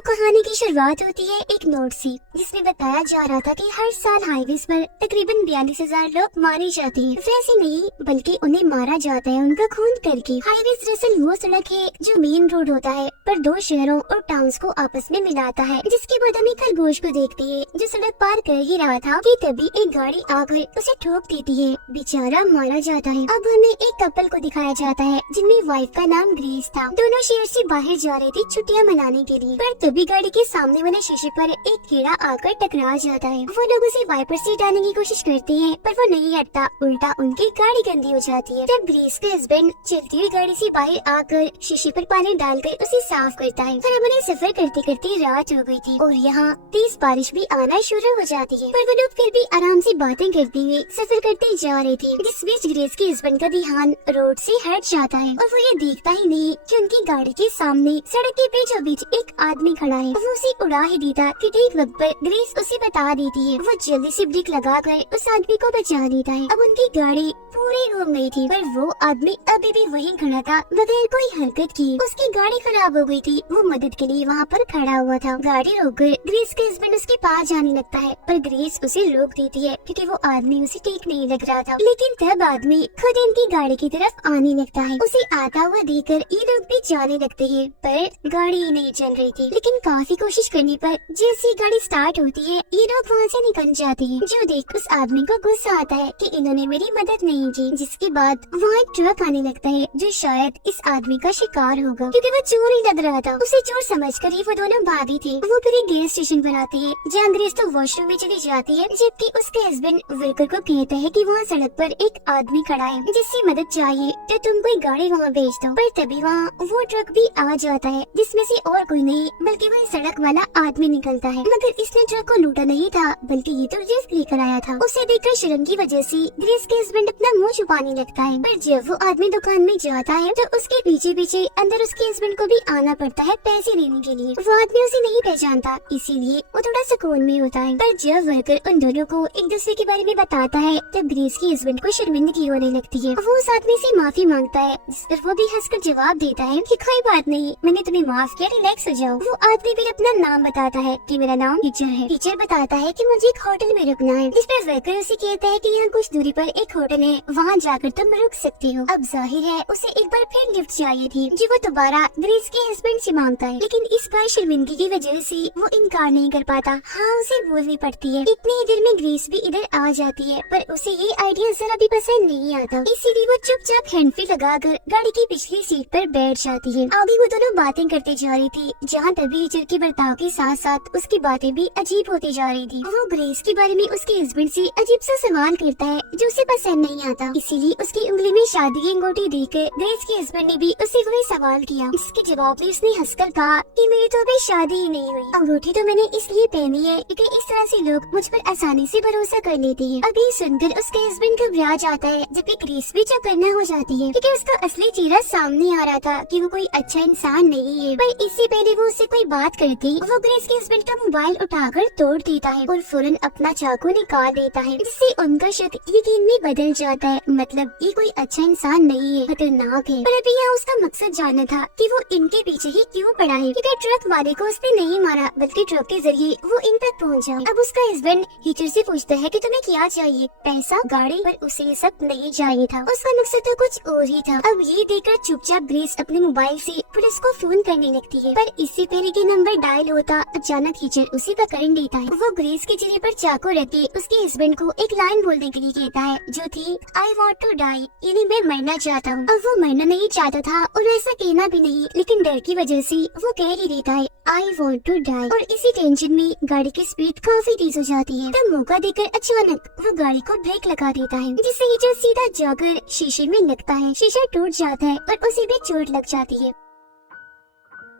कहानी की शुरुआत होती है एक नोट से, जिसमें बताया जा रहा था कि हर साल हाईवेज पर तकरीबन 42,000 लोग मारे जाते हैं। वैसे नहीं बल्कि उन्हें मारा जाता है उनका खून करके। हाईवेज दरअसल वो सड़क है जो मेन रोड होता है पर दो शहरों और टाउन्स को आपस में मिलाता है। जिसके बाद हम एक खरगोश को देखते हैं जो सड़क पार कर ही रहा था कि तभी एक गाड़ी आकर उसे ठोक देती है। बेचारा मारा जाता है। अब हमें एक कपल को दिखाया जाता है जिनमें वाइफ का नाम ग्रेस था। दोनों शहर से बाहर जा रही थी छुट्टियां मनाने के लिए, पर तभी गाड़ी के सामने वाले शीशे पर एक कीड़ा आकर टकरा जाता है। वो लोग उसे वाइपर से हटाने की कोशिश करते हैं पर वो नहीं हटता, उल्टा उनकी गाड़ी गंदी हो जाती है। तब ग्रेस का हस्बैंड चलती हुई गाड़ी से बाहर आकर शीशे पर पानी डालकर उसे साफ करता है। फिर उन्हें सफर करते करते रात हो गई थी और यहाँ तेज बारिश भी आना शुरू हो जाती है, पर वो लोग फिर भी आराम से बातें करते हुए सफर करते जा रहे थे। जिस बीच ग्रेस के हस्बैंड का ध्यान रोड से हट जाता है और वो ये देखता ही नहीं कि उनकी गाड़ी के सामने सड़क के बीचों बीच एक आदमी खड़ा है। वो उसे उड़ा ही देता कि ठीक वक्त पर ग्रेस उसे बता देती है। वो जल्दी से ब्रेक लगाकर उस आदमी को बचा देता है। अब उनकी गाड़ी पूरी घूम गई थी पर वो आदमी अभी भी वहीं खड़ा था बगैर कोई हरकत की। उसकी गाड़ी खराब हो गई थी, वो मदद के लिए वहाँ पर खड़ा हुआ था। गाड़ी रोककर ग्रेस के हस्बैंड उसके पास जाने लगता है पर ग्रेस उसे रोक देती है क्योंकि वो आदमी उसे ठीक नहीं लग रहा था। लेकिन तब आदमी खुद इनकी गाड़ी की तरफ आने लगता है। उसे आता हुआ देखकर ये लोग भी जाने लगते हैं पर गाड़ी ही नहीं चल रही थी। लेकिन काफी कोशिश करने पर जैसी गाड़ी स्टार्ट होती है ये लोग वहाँ से निकल जाते हैं। जो देख उस आदमी को गुस्सा आता है कि इन्होंने मेरी मदद नहीं की। जिसके बाद वहाँ एक ट्रक आने लगता है जो शायद इस आदमी का शिकार होगा क्योंकि वो चोर ही लग रहा था। उसे चोर समझकर ही वो दोनों भागी थे। वो फिर एक गैस स्टेशन पर आती है जहाँ ग्रेस तो वॉशरूम में चली जाती है, जबकि उसके हस्बैंड वर्कर को कहता है कि वहाँ सड़क पर एक आदमी खड़ा है जिससे मदद चाहिए तो तुम कोई गाड़ी वहाँ भेज दो। पर तभी वहाँ वो ट्रक भी आ जाता है जिसमें से और कोई नहीं बल्कि वही सड़क वाला आदमी निकलता है। मगर इसने ट्रक को लूटा नहीं था बल्कि ये तो रिस्क लेकर आया था। उसे देखकर शर्म की वजह से ग्रेस के हस्बैंड अपना मुँह छुपाने लगता है। पर जब वो आदमी दुकान में जाता है तो उसके पीछे पीछे अंदर उसके हस्बैंड को भी आना पड़ता है पैसे लेने के लिए। वो आदमी उसे नहीं पहचानता इसीलिए वो थोड़ा सुकून में होता है। पर जब वर्कर उन दोनों को एक दूसरे के बारे में बताता है तब ग्रेस के हस्बैंड को शर्मिंदगी होने लगती है। वो उस आदमी से माफी मांगता है जिस पर वो भी हंसकर जवाब देता है कि कोई बात नहीं, मैंने तुम्हें माफ किया, रिलैक्स हो जाओ। वो आदमी भी अपना नाम बताता है कि मेरा नाम टीचर है। टीचर बताता है कि मुझे एक होटल में रुकना है, जिस पर वर्कर उसे कहता है कि यहाँ कुछ दूरी पर एक होटल है, वहाँ जाकर तुम रुक सकती हो। अब जाहिर है उसे एक बार फिर लिफ्ट चाहिए थी जो वो दोबारा ग्रेस के हस्बैंड से मांगता है, लेकिन इस बार शर्मिंदगी की वजह से वो इनकार नहीं कर पाता। हाँ उसे बोलनी पड़ती है। इतनी ही देर में ग्रेस भी इधर आ जाती है पर उसे ये आइडिया जरा भी पसंद नहीं आता, इसीलिए वो चुपचाप हैंड फ्री लगाकर गाड़ी की पिछली सीट पर बैठ जाती है। आगे वो दोनों बातें करते जा रही थी जहाँ तभी टीचर के बर्ताव के साथ साथ उसकी बातें भी अजीब होती जा रही थी। वो ग्रेस के बारे में उसके हस्बैंड से अजीब सा सवाल करता है जो उसे पसंद नहीं आता, इसीलिए उसकी उंगली में शादी की अंगूठी देकर ग्रेस के हस्बैंड ने भी उससे वही सवाल किया। इसके जवाब में उसने हंसकर कहा कि मेरी तो अभी शादी ही नहीं हुई, अंगूठी तो मैंने इसलिए पहनी है क्योंकि इस तरह से लोग मुझ पर आसानी से भरोसा कर लेते हैं। अभी सुनकर उसके हस्बैंड घबरा जाता है जबकि ग्रेस भी चौकन्ना हो जाती है क्योंकि उसका असली चेहरा सामने आ रहा था कि वो कोई अच्छा इंसान नहीं है। पर इससे पहले वो उससे कोई बात करती वो ग्रेस के हस्बैंड का मोबाइल उठाकर तोड़ देता है और फौरन अपना चाकू निकाल देता है, जिससे उनका शक यकीन में बदल जाता है। मतलब ये कोई अच्छा इंसान नहीं है, खतरनाक है। पर अभी यहाँ उसका मकसद जानना था कि वो इनके पीछे ही क्यों पड़ा है, क्योंकि ट्रक वाले को उसने नहीं मारा बल्कि ट्रक के जरिए वो इन तक पहुँचा। अब उसका हस्बैंड टीचर से पूछता है कि तुम्हें क्या चाहिए, पैसा, गाड़ी? पर उसे ये सब नहीं चाहिए था, उसका मकसद तो कुछ और ही था। अब ये देखकर चुपचाप ग्रेस अपने मोबाइल से पुलिस को फोन करने लगती है, पर इससे पहले कि नंबर डायल होता अचानक टीचर उसे पकड़ लेता है। वो ग्रेस के चेहरे पर चाकू रख के उसके हस्बैंड को एक लाइन बोलने के लिए कहता है जो थी आई वॉन्ट टू डाई, यानी मैं मरना चाहता हूँ। अब वो मरना नहीं चाहता था और ऐसा कहना भी नहीं, लेकिन डर की वजह से वो कह ही देता है आई वॉन्ट टू डाई। और इसी टेंशन में गाड़ी की स्पीड काफी तेज हो जाती है। तब मौका देकर अचानक वो गाड़ी को ब्रेक लगा देता है, जिससे टीचर सीधा जाकर शीशे में लगता है। शीशा टूट जाता है और उसे भी चोट लग जाती है।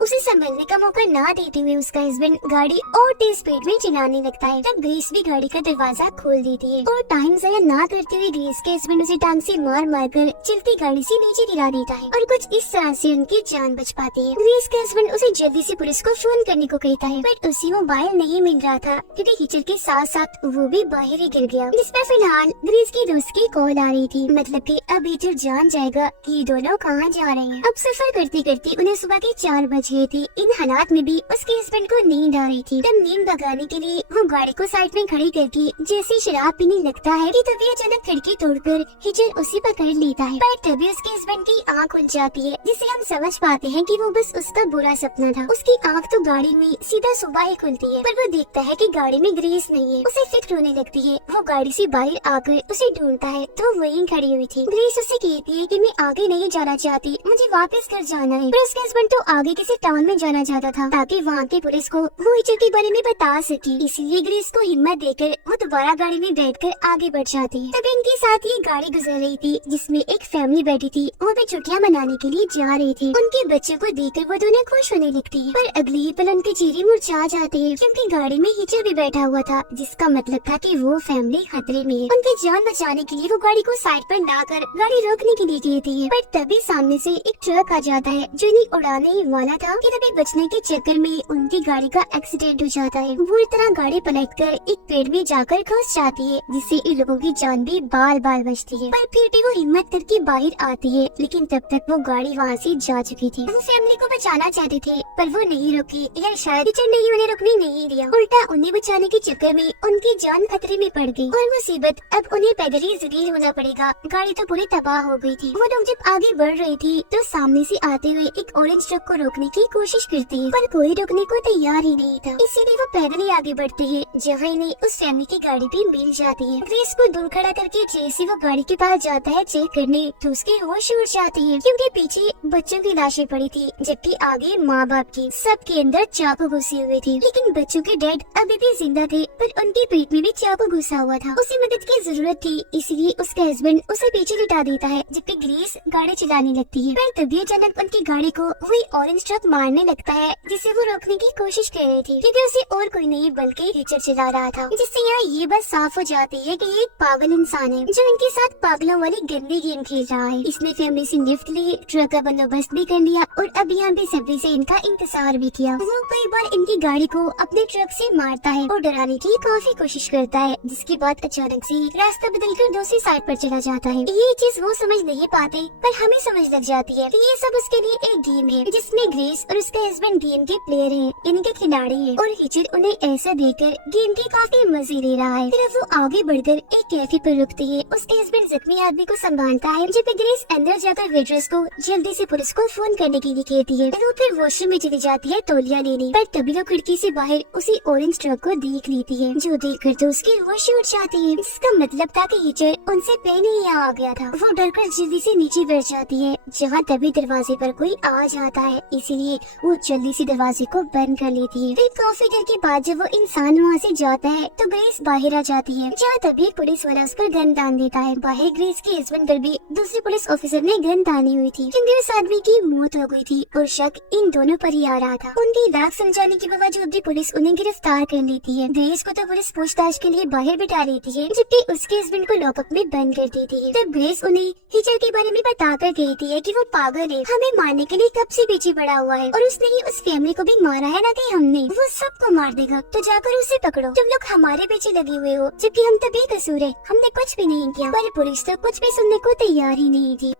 उसे संभलने का मौका ना देते हुए उसका हस्बैंड गाड़ी और तेज स्पीड में चलाने लगता है। तब ग्रेस भी गाड़ी का दरवाजा खोल देती है और टाइम ज़ाया ना करते हुए ग्रेस के हस्बैंड उसे टांग से मार मार कर चलती गाड़ी से नीचे गिरा देता है और कुछ इस तरह से उनकी जान बच पाती है। ग्रेस के हस्बैंड उसे जल्दी से पुलिस को फोन करने को कहता है, बट उसे मोबाइल नहीं मिल रहा था क्योंकि टीचर के साथ साथ वो भी बाहर ही गिर गया। जिस पर फिलहाल ग्रेस की दोस्त की कॉल आ रही थी, मतलब कि अब टीचर जान जाएगा कि ये दोनों कहाँ जा रहे हैं। अब सफर करते करते उन्हें सुबह के 4 बज रही थी। इन हालात में भी उसके हस्बैंड को नींद आ रही थी। तब नींद भगाने के लिए वो गाड़ी को साइड में खड़ी करके जैसे शराब पीने लगता है कि तभी अचानक खिड़की तोड़कर हिचर उसी पर कर लेता है। पर तभी उसके हस्बैंड की आँख खुल जाती है, जिससे हम समझ पाते हैं कि वो बस उसका बुरा सपना था। उसकी आँख तो गाड़ी में सीधा सुबह ही खुलती है, पर वो देखता है कि गाड़ी में ग्रीस नहीं है। उसे फिक्र होने लगती है। वो गाड़ी से बाहर आकर उसे ढूंढता है तो वहीं खड़ी हुई थी। ग्रेस उसे कहती है कि मैं आगे नहीं जाना चाहती, मुझे वापस घर जाना है। पर उसका हस्बैंड तो आगे किसी टाउन में जाना चाहता था ताकि वहाँ की पुलिस को वो हिचर के बारे में बता सके। इसीलिए ग्रेस को हिम्मत देकर वो दोबारा गाड़ी में बैठकर आगे बढ़ जाती है। तभी इनके साथ ये गाड़ी गुजर रही थी जिसमें एक फैमिली बैठी थी। वो भी छुट्टियाँ मनाने के लिए जा रही थी। उनके बच्चे को देखकर वो दोनों खुश होने लगती है, पर अगले ही पल उनके चेहरे मुरझा जाते हैं क्योंकि गाड़ी में हिचर भी बैठा हुआ था, जिसका मतलब था कि वो फैमिली खतरे में है। उनकी जान बचाने के लिए वो गाड़ी को साइड पर लाकर गाड़ी रोकने के लिए कहती है, पर तभी सामने से एक ट्रक आ जाता है जो इन्हें उड़ाने ही वाला था कि तभी बचने के चक्कर में उनकी गाड़ी का एक्सीडेंट हो जाता है। बुरी तरह गाड़ी पलटकर एक पेड़ में जाकर घुस जाती है, जिससे इन लोगों की जान भी बाल बाल बचती है। पर फिर भी वो हिम्मत करके बाहर आती है, लेकिन तब तक वो गाड़ी वहाँ से जा चुकी थी। वो फैमिली को बचाना चाहते थे पर वो नहीं रुकी, या शायद टीचर ने उन्हें रुकने नहीं दिया। उल्टा उन्हें बचाने के चक्कर में उनकी जान खतरे में पड़ गई और मुसीबत अब उन्हें पैदल ही जलील होना पड़ेगा। गाड़ी तो पूरी तबाह हो गई थी। वो लोग जब आगे बढ़ रही थी तो सामने से आते हुए एक ऑरेंज ट्रक को रोकने की कोशिश करती है, पर कोई रोकने को तैयार ही नहीं था। इसीलिए वो पैदल ही आगे बढ़ते हैं, जहाँ इन्हें उस फैमिली की गाड़ी भी मिल जाती है। ग्रेस को दूर खड़ा करके जैसे वो गाड़ी के पास जाता है चेक करने, तो उसके होश उड़ जाती है क्योंकि पीछे बच्चों की लाशें पड़ी थी, जबकि आगे माँ बाप की। सबके अंदर चाकू घुसे हुए थे, लेकिन बच्चों के डैड अभी भी जिंदा थे, पर उनके पेट में भी चाकू घुसा हुआ था। उसे मदद की जरूरत थी, इसलिए उसका हस्बैंड उसे पीछे लिटा देता है, जबकि ग्रेस गाड़ी चलाने लगती है। पर तभी अचानक उनकी गाड़ी को वही ऑरेंज ट्रक मारने लगता है, जिसे वो रोकने की कोशिश कर रही थी क्योंकि उसे और कोई नहीं बल्कि हिचर चला रहा था। जिससे यहाँ ये बात साफ हो जाती है कि ये एक पागल इंसान है जो इनके साथ पागलों वाली गंदी गेम खेल रहा है। इसने फैमिली से लिफ्ट ली, ट्रक का बंदोबस्त भी कर लिया और अब यहाँ बेसब्री से इनका इंतजार भी किया। वो कई बार इनकी गाड़ी को अपने ट्रक से मारता है और डराने की काफी कोशिश करता है, जिसके बाद अचानक से रास्ता बदलकर दूसरी साइड पर चला जाता है। ये चीज वो समझ नहीं पाते, पर हमें समझ लग जाती है कि ये सब उसके लिए एक गेम है, जिसमें ग्रेस और उसका हस्बैंड गेम के प्लेयर हैं, इनके खिलाड़ी हैं, और हिचर उन्हें ऐसा देखकर गेम के काफी मजे ले रहा है। फिर वो आगे बढ़कर एक कैफे पर रुकती है। उसके हस्बैंड जख्मी आदमी को संभालता है, जबकि ग्रेस अंदर जाकर वेट्रेस को जल्दी से पुलिस को फोन करने के लिए कहती है। वो फिर वॉशरूम में चली जाती है तौलिया लेने, पर तभी वो खिड़की से बाहर उसी ऑरेंज ट्रक को देख लेती है, जो देखकर तो उसकी होश उड़ जाती है। इसका मतलब था कि हिचर उनसे पहले ही यहाँ आ गया था। वो डरकर जल्दी से नीचे बैठ जाती है, जहाँ तभी दरवाजे पर कोई आ जाता है, इसीलिए वो जल्दी से दरवाजे को बंद कर लेती है। फिर काफी देर के बाद जब वो इंसान वहाँ से जाता है तो ग्रेस बाहर आ जाती है, जहाँ तभी पुलिस वाला उस पर गन तान देता है। बाहर ग्रेस के हस्बैंड पर भी दूसरे पुलिस ऑफिसर ने गन तानी हुई थी क्योंकि उस आदमी की मौत हो गई थी और शक इन दोनों पर ही आ रहा था। उनकी लाख समझाने के बावजूद भी पुलिस उन्हें गिरफ्तार कर लेती है। ग्रेस को तो पुलिस पूछताछ के लिए बाहर बिठा लेती है, जबकि उसके हस्बैंड को लॉकअप में बंद कर देती है। तब ग्रेस उन्हें हिचर के बारे में बताकर कहती है कि वो पागल है, हमें मारने के लिए कब से पीछे पड़ा हुआ है और उसने ही उस फैमिली को भी मारा है, ना कि हमने। वो सबको मार देगा, तो जाकर उसे पकड़ो। तुम लोग हमारे पीछे लगे हुए हो, जबकि हम तो बेकसूर है, हमने कुछ भी नहीं किया। पर पुलिस तो कुछ भी सुनने को तैयार ही नहीं थी।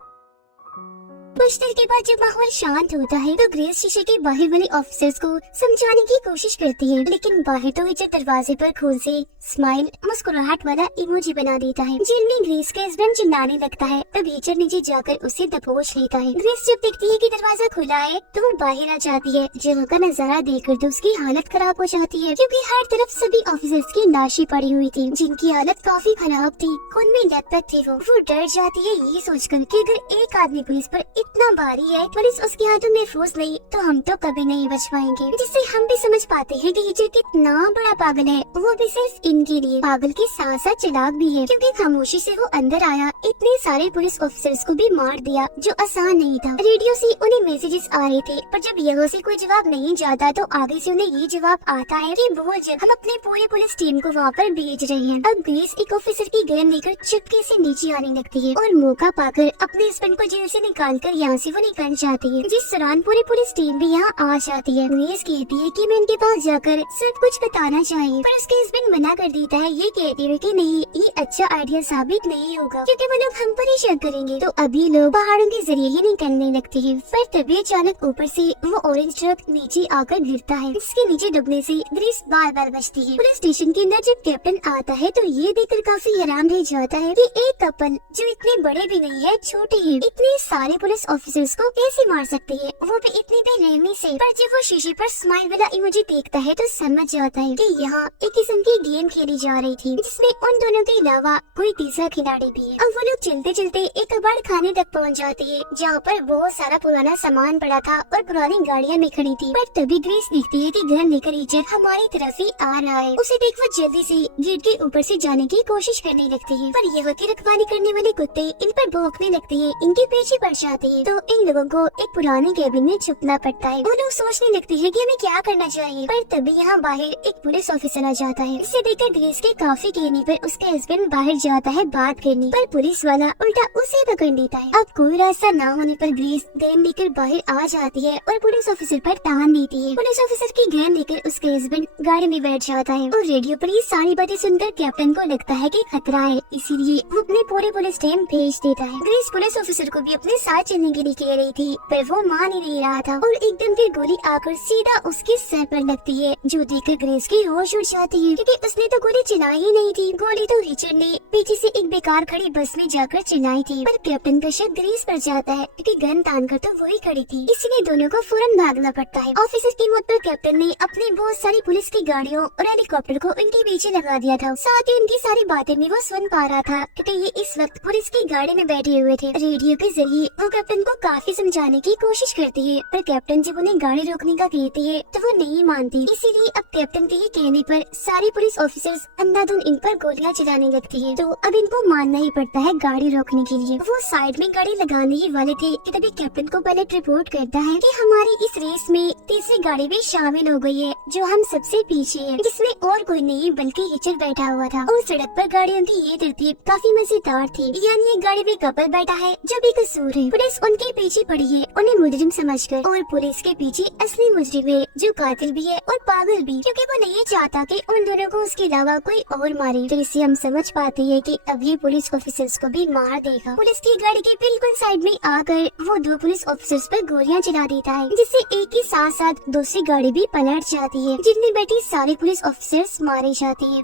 कुछ देर के बाद जब माहौल शांत होता है तो ग्रेस शीशे के बाहर वाले ऑफिसर्स को समझाने की कोशिश करती है, लेकिन बाहर तो हिचर दरवाजे पर खोल से स्माइल मुस्कुराहट वाला इमोजी बना देता है। जेल में ग्रेस का हस्बैंड चिल्लाने लगता है, तब हिचर नीचे जाकर उसे दबोच लेता है। ग्रेस जब देखती है कि दरवाजा खुला है तो वो बाहर आ जाती है। जगह का नजारा देखकर तो उसकी हालत खराब हो जाती है, क्योंकि हर तरफ सभी ऑफिसर्स की लाशें पड़ी हुई थी, जिनकी हालत काफी खराब थी। खून में लथपथ थे। वो डर जाती है ये सोचकर कि अगर एक आदमी पुलिस पर इतना भारी है, पुलिस उसके हाथों महफूज नहीं, तो हम तो कभी नहीं बच पाएंगे। जिससे हम भी समझ पाते हैं कि हिचर कितना बड़ा पागल है, वो भी सिर्फ इनके लिए। पागल के साथ साथ चालाक भी है, क्योंकि खामोशी से वो अंदर आया, इतने सारे पुलिस ऑफिसर्स को भी मार दिया, जो आसान नहीं था। रेडियो से उन्हें मैसेजेस आ रहे थे, पर जब यहाँ से कोई जवाब नहीं जाता तो आगे से उन्हें ये जवाब आता है कि बोल हम अपने पूरे पुलिस टीम को वहाँ पर भेज रहे हैं। अब ग्रेस एक ऑफिसर की गन लेकर चुपके से नीचे आने लगती है और मौका पाकर अपने हस्बैंड को जेल से निकाल कर यहाँ से वो निकल जाती है, जिस दौरान पूरी पुलिस टीम भी यहाँ आ जाती है। ग्रेस कहती है कि मैं इनके पास जाकर सब कुछ बताना चाहिए, पर उसके हस्बैंड मना कर देता है। ये कहती है कि नहीं, ये अच्छा आइडिया साबित नहीं होगा क्योंकि वो लोग हम पर ही शक करेंगे। तो अभी लोग पहाड़ों के जरिए ही निकलने लगते हैं। पर तभी अचानक ऊपर से वो ऑरेंज ट्रक नीचे आकर गिरता है, जिसके नीचे डूबने से ग्रेस बार बार बचती है। पुलिस स्टेशन के अंदर जब कैप्टन आता है तो ये देखकर काफी हैरान रह जाता है कि एक कपल जो इतने बड़े भी नहीं है, छोटे ही, इतने सारे पुलिस ऑफिसर्स को कैसे मार सकते हैं, वो भी इतनी बेरहमी से। पर जब वो शीशे पर स्माइल वाला इमोजी देखता है तो समझ जाता है कि यहाँ एक किस्म की गेम खेली जा रही थी, जिसमें उन दोनों के अलावा कोई तीसरा खिलाड़ी भी है। अब वो लोग चलते चलते एक कबाड़ खाने तक पहुँच जाते हैं, जहाँ पर बहुत सारा पुराना सामान पड़ा था और पुरानी गाड़ियाँ में खड़ी थी। पर तभी ग्रेस दिखती है कि घर लेकर टीचर हमारी तरफ ही आ रहा है। उसे देख वो जल्दी से गेट के ऊपर से जाने की कोशिश करने लगती है, पर यहाँ की रखवाली करने वाले कुत्ते इन पर भौंकने लगते हैं, इनके पीछे पड़ जाते हैं। तो इन लोगों को एक पुराने कैबिन में छुपना पड़ता है। वो लोग सोचने लगते हैं कि हमें क्या करना चाहिए, पर तभी यहाँ बाहर एक पुलिस ऑफिसर आ जाता है। इसे देखकर ग्रेस के काफी कहने पर उसका हस्बैंड बाहर जाता है बात करने, पर पुलिस वाला उल्टा उसे पकड़ लेता है। अब कोई रास्ता न होने पर ग्रेस गन लेकर बाहर आ जाती है और पुलिस ऑफिसर पर तान देती है। पुलिस ऑफिसर की गन लेकर उसके हस्बैंड गाड़ी में बैठ जाता है और रेडियो पर ये सारी बातें सुनकर कैप्टन को लगता है कि खतरा है, इसीलिए वो अपने पूरे पुलिस टीम भेज देता है। ग्रेस पुलिस ऑफिसर को भी अपने साथ चलने के लिए कह रही थी, पर वो मान ही नहीं रहा था और एकदम फिर गोली आकर सीधा उसके सर पर लगती है, जो देखकर ग्रेस की होश उड़ जाती है क्योंकि उसने तो गोली चलाई ही नहीं थी। गोली तो रिचर्ड ने पीछे से एक बेकार खड़ी बस में जाकर चलाई थी, पर कैप्टन का शक ग्रेस पर जाता है क्योंकि गन तान कर तो वही खड़ी थी, इसलिए दोनों को फौरन भागना पड़ता है। ऑफिसर की मौत पर कैप्टन ने अपनी बहुत सारी पुलिस की गाड़ियों और हेलीकॉप्टर को उनके पीछे लगा दिया था। साथ ही उनकी सारी बातें भी वो सुन पा रहा था क्योंकि ये इस वक्त पुलिस की गाड़ी में बैठे हुए थे। रेडियो के जरिए वो कैप्टन को काफी समझाने की कोशिश करती है, पर कैप्टन जब उन्हें गाड़ी रोकने का कहती है तो वो नहीं मानती। इसीलिए अब कैप्टन के ही कहने पर सारी पुलिस ऑफिसर्स अंधाधुंध इन पर गोलियां चलाने लगती है। तो अब इनको मानना ही पड़ता है गाड़ी रोकने के लिए। वो साइड में गाड़ी लगाने ही वाले थे कि तभी कैप्टन को पायलट रिपोर्ट करता है कि हमारी इस रेस में तीसरी गाड़ी भी शामिल हो गई है, जो हम सबसे पीछे है, जिसमें और कोई नहीं बल्कि हिचर बैठा हुआ था। और सड़क पर गाड़ियों की ये तरतीब काफी मजेदार थी, यानी एक गाड़ी में कपल बैठा है जो बेकसूर है। पुलिस उनके पीछे पड़ी है उन्हें मुजरिम समझकर, और पुलिस के पीछे असली मुजरिम है जो कातिल भी है और पागल भी, क्योंकि वो नहीं चाहता कि उन दोनों को उसके अलावा कोई और मारे। तो इससे हम समझ पाते हैं कि अब ये पुलिस ऑफिसर्स को भी मार देगा। पुलिस की गाड़ी के बिल्कुल साइड में आकर वो दो पुलिस ऑफिसर्स पर गोलियां चला देता है, जिससे एक ही साथ साथ दूसरी गाड़ी भी पलट जाती है, जिनमें बैठी सारे पुलिस ऑफिसर्स मारे जाते हैं।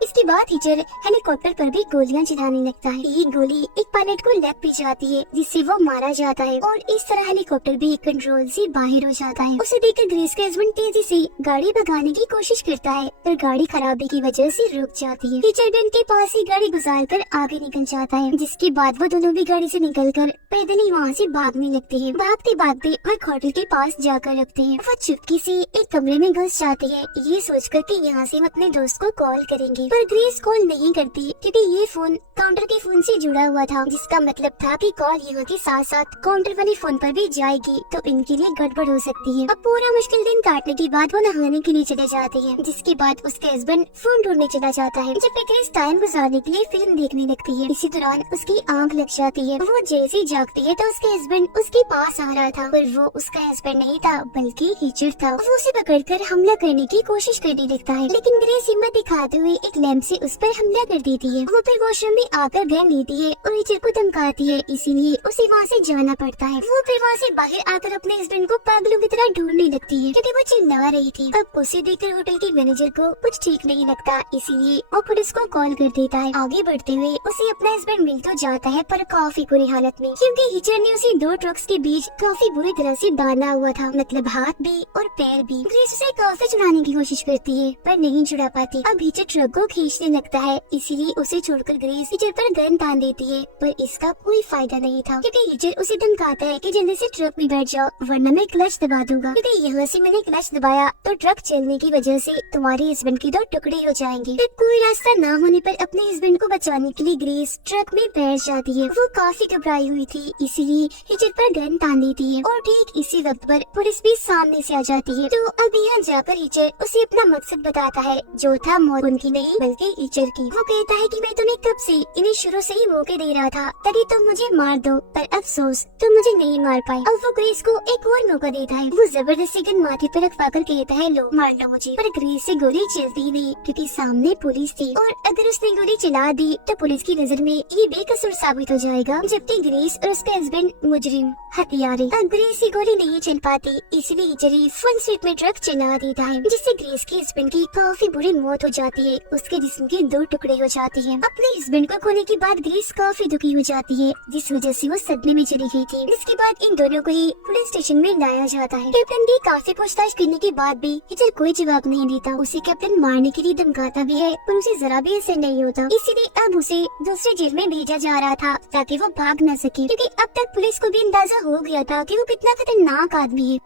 इसके बाद हिचर हेलीकॉप्टर पर भी गोलियां चलाने लगता है। एक गोली एक पायलट को लग भी जाती है, जिससे वो मारा जाता है और इस तरह हेलीकॉप्टर भी कंट्रोल से बाहर हो जाता है। उसे देखकर ग्रेस का हस्बैंड तेजी से गाड़ी भगाने की कोशिश करता है, पर गाड़ी खराबी की वजह से रुक जाती है। हिचर भी उनके पास ही गाड़ी गुजार कर आगे निकल जाता है, जिसके बाद वो दोनों भी गाड़ी से निकलकर पैदल ही वहाँ से भागने लगते हैं। भागते भागते वो एक होटल के पास जाकर रुकते हैं। वो चुपके से एक कमरे में घुस जाते हैं, ये सोचकर कि यहाँ से हम अपने दोस्त को कॉल करेंगे, पर ग्रेस कॉल नहीं करती क्योंकि ये फोन काउंटर के फोन से जुड़ा हुआ था, जिसका मतलब था कि कॉल यहाँ के साथ साथ काउंटर वाले फोन पर भी जाएगी, तो इनके लिए गड़बड़ हो सकती है। अब पूरा मुश्किल दिन काटने के बाद वो नहाने के लिए चले जाते हैं, जिसके बाद उसके हस्बैंड फोन ढूंढने चला जाता है। जब ग्रेस टाइम गुजारने के लिए फिल्म देखने लगती है, इसी दौरान उसकी आंख लग जाती है। वो जैसे जागती है तो उसके हस्बैंड उसके पास आ रहा था, पर वो उसका हस्बैंड नहीं था बल्कि हिचर था। वो उसे पकड़कर हमला करने की कोशिश करने लगता है, लेकिन ग्रेस हिम्मत दिखाते हुए एक लैंप से उस पर हमला कर देती है। वो फिर वॉशरूम में आकर गन लेती है और हिचर को धमकाती है, इसीलिए उसे वहाँ से जाना पड़ता है। वो फिर वहाँ से बाहर आकर अपने हस्बैंड को पागलों की तरह ढूंढने लगती है क्योंकि वो चिल्ला रही थी। अब उसे देखकर होटल के मैनेजर को कुछ ठीक नहीं लगता, इसीलिए वो पुलिस को कॉल कर देता है। आगे बढ़ते हुए उसे अपना हस्बैंड मिल तो जाता है, पर काफी बुरी हालत में, क्योंकि हिचर ने उसे दो ट्रक्स के बीच काफी बुरी तरह से बांधा हुआ था, मतलब हाथ भी और पैर भी। ग्रेस उसे काफी छुड़ाने की कोशिश करती है पर नहीं छुड़ा पाती। अब हिचर ट्रक को खींचने लगता है, इसीलिए उसे छोड़कर ग्रेस हिचर पर गन तान देती है, पर इसका कोई फायदा नहीं था क्योंकि हिचर उसे धमकाता है कि जल्दी से ट्रक में बैठ जाओ वरना मैं क्लच दबा दूंगा, क्योंकि यहाँ से मैंने क्लच दबाया तो ट्रक चलने की वजह से तुम्हारे हस्बैंड की दो टुकड़े हो जाएंगे। फिर कोई रास्ता न होने पर अपने हस्बैंड को बचाने के लिए ग्रेस ट्रक में बैठ जाती है। वो काफी घबराई हुई थी, इसीलिए हिचर पर गन तान देती है और ठीक इसी वक्त पर पुलिस भी सामने से आ जाती है। तो अब यहाँ जाकर हिचर उसे अपना मकसद बताता है, जो था मौत उनकी नहीं बल्कि टीचर की। वो कहता है कि मैं तुम्हें कब से इन्हें शुरू से ही मौके दे रहा था ताकि तुम मुझे मार दो, पर अफसोस तुम मुझे नहीं मार पाए। अब वो ग्रेस को एक और मौका देता है। वो जबरदस्ती गन माथे पर रखवाकर कहता है लो मार लो मुझे, पर ग्रेस से गोली चलती नहीं क्योंकि सामने पुलिस थी और अगर उसने गोली चला दी तो पुलिस की नजर में ये बेकसूर साबित हो जाएगा, जबकि ग्रेस और उसके हस्बैंड मुजरिम हथियारे। अब ग्रेस की गोली नहीं चल पाती, इसलिए जरी फुल स्पीड में ट्रक चला देता है, जिससे ग्रेस के हस्बैंड की काफी बुरी मौत हो जाती है। उसके जिस्म के 2 टुकड़े हो जाते हैं। अपने हस्बैंड को खोने के बाद ग्रेस काफी दुखी हो जाती है, जिस वजह से वो सदमे में चली गई थी। इसके बाद इन दोनों को ही पुलिस स्टेशन में लाया जाता है। कैप्टन की काफी पूछताछ करने के बाद भी हिचर कोई जवाब नहीं देता। उसे कैप्टन मारने के लिए धमकाता भी है, पर उसे जरा भी असर नहीं होता। इसीलिए अब उसे दूसरे जेल में भेजा जा रहा था ताकि वो भाग न सके, क्योंकि अब तक पुलिस को भी अंदाजा हो गया था कि वो कितना खतरनाक आदमी है।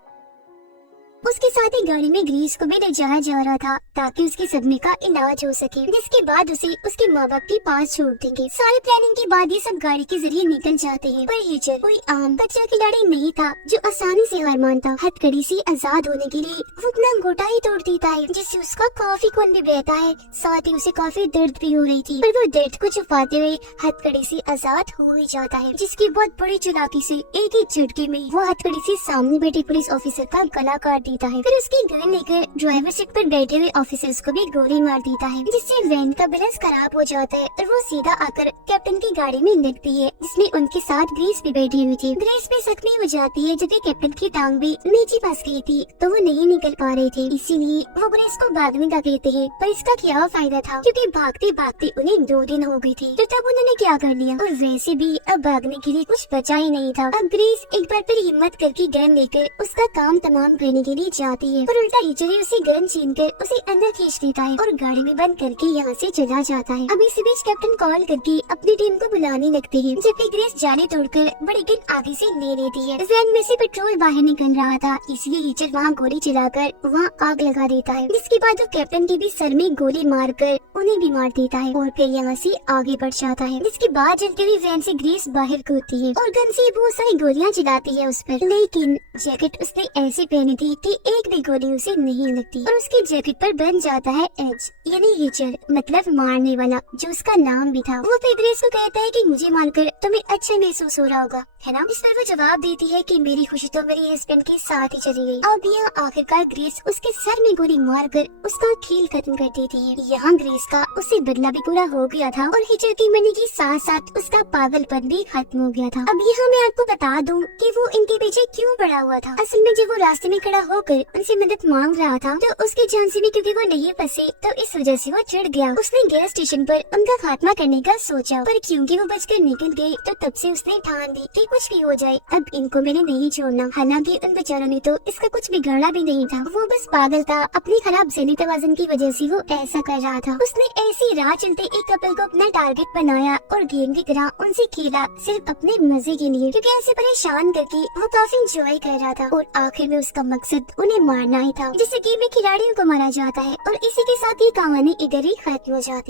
उसके साथ ही गाड़ी में ग्रेस को भी ले जाया जा रहा था ताकि उसके सदमे का इलाज हो सके, जिसके बाद उसे उसके माँ बाप के पास छोड़ देंगे। सारी प्लानिंग के बाद ये सब गाड़ी के जरिए निकल जाते हैं, पर हिचर कोई आम कच्चा खिलाड़ी नहीं था जो आसानी से हार मानता। हथकड़ी से आजाद होने के लिए वो अपना घोटा ही तोड़ देता है, जिससे उसका काफी खून भी बहता है। साथ ही उसे काफी दर्द भी हो रही थी, पर वो दर्द को छुपाते हुए हथकड़ी से आजाद हो ही जाता है, जिसकी बहुत बड़ी चालाकी से एक ही झटके में वो हथकड़ी से सामने बैठे पुलिस ऑफिसर का गला काट देता है। फिर उसकी गन लेकर ड्राइवर सीट पर बैठे हुए ऑफिसर्स को भी गोली मार देता है, जिससे वैन का बैलेंस खराब हो जाता है और वो सीधा आकर कैप्टन की गाड़ी में लगती है, जिसमें उनके साथ ग्रेस भी बैठी हुई थी। ग्रेस भी जख्मी हो जाती है, जबकि कैप्टन की टांग भी नीचे फंस गई थी, तो वो नहीं निकल पा रहे थे। इसीलिए वो ग्रेस को भागने का कहते हैं, पर इसका क्या फायदा था, क्योंकि भागते भागते उन्हें 2 दिन हो गए थे। तो तब उन्होंने क्या कर लिया, और वैसे भी अब भागने के लिए कुछ बचा ही नहीं था। अब ग्रेस एक बार फिर हिम्मत करके गन लेकर उसका काम तमाम करने के लिए जाती है, पर उल्टा टीचर उसे गन छीनकर उसे अंदर खींच देता है और गाड़ी में बंद करके यहाँ से चला जाता है। अब इसी बीच कैप्टन कॉल करके अपनी टीम को बुलाने लगते हैं, जबकि ग्रेस जाली तोड़कर बड़ी गन आगे से ले लेती है। वैन में से पेट्रोल बाहर निकल रहा था, इसलिए टीचर वहाँ गोली चलाकर वहाँ आग लगा देता है, जिसके बाद वो कैप्टन के भी सर में गोली मारकर उन्हें भी मार देता है और फिर यहाँ से आगे बढ़ जाता है। जिसके बाद जलती हुई वैन से ग्रेस बाहर कूदती है और गन से बहुत सारी गोलियां चलाती है उस पर, लेकिन जैकेट उसने ऐसे पहनी थी कि एक भी गोली उसे नहीं लगती और उसकी जैकेट पर बन जाता है एच, यानी हिचर, मतलब मारने वाला, जो उसका नाम भी था। वो फिर ग्रेस को कहता है कि मुझे मारकर तुम्हें अच्छा महसूस हो रहा होगा, है ना। इस पर वो जवाब देती है कि मेरी खुशी तो मेरे हस्बैंड के साथ ही चली गई। अब यहाँ आखिरकार ग्रेस उसके सर में गोली मारकर उसका खेल खत्म कर देती है। यहाँ ग्रेस का उससे बदला भी पूरा हो गया था और हिचर की मनी के साथ साथ उसका पागलपन भी खत्म हो गया था। अब यहाँ मैं आपको बता दूँ कि वो इनके पीछे क्यों पड़ा हुआ था। असल में जब वो रास्ते में खड़ा होकर उनसे मदद मांग रहा था तो उसके जान से भी क्योंकि वो नहीं फंसे, तो इस वजह से वो चिढ़ गया। उसने गैस स्टेशन पर उनका खात्मा करने का सोचा, पर क्योंकि वो बचकर निकल गए तो तब से उसने ठान ली कि कुछ भी हो जाए अब इनको मैंने नहीं छोड़ना। हालांकि उन बेचारों ने तो इसका कुछ बिगाड़ा भी नहीं था, वो बस पागल था। अपनी खराब ज़हनी तवाज़ुन की वजह से वो ऐसा कर रहा था। उसने ऐसी राह चलते एक कपल को अपना टारगेट बनाया और गेम की तरह उनसे खेला, सिर्फ अपने मजे के लिए, क्योंकि ऐसे परेशान करके वो काफी इंजॉय कर रहा था और आखिर में उसका मकसद उन्हें मारना ही था, जिससे गेम में खिलाड़ियों को मारा जाता है और इसी के साथ ये कहानी इधर ही खत्म हो जाती है।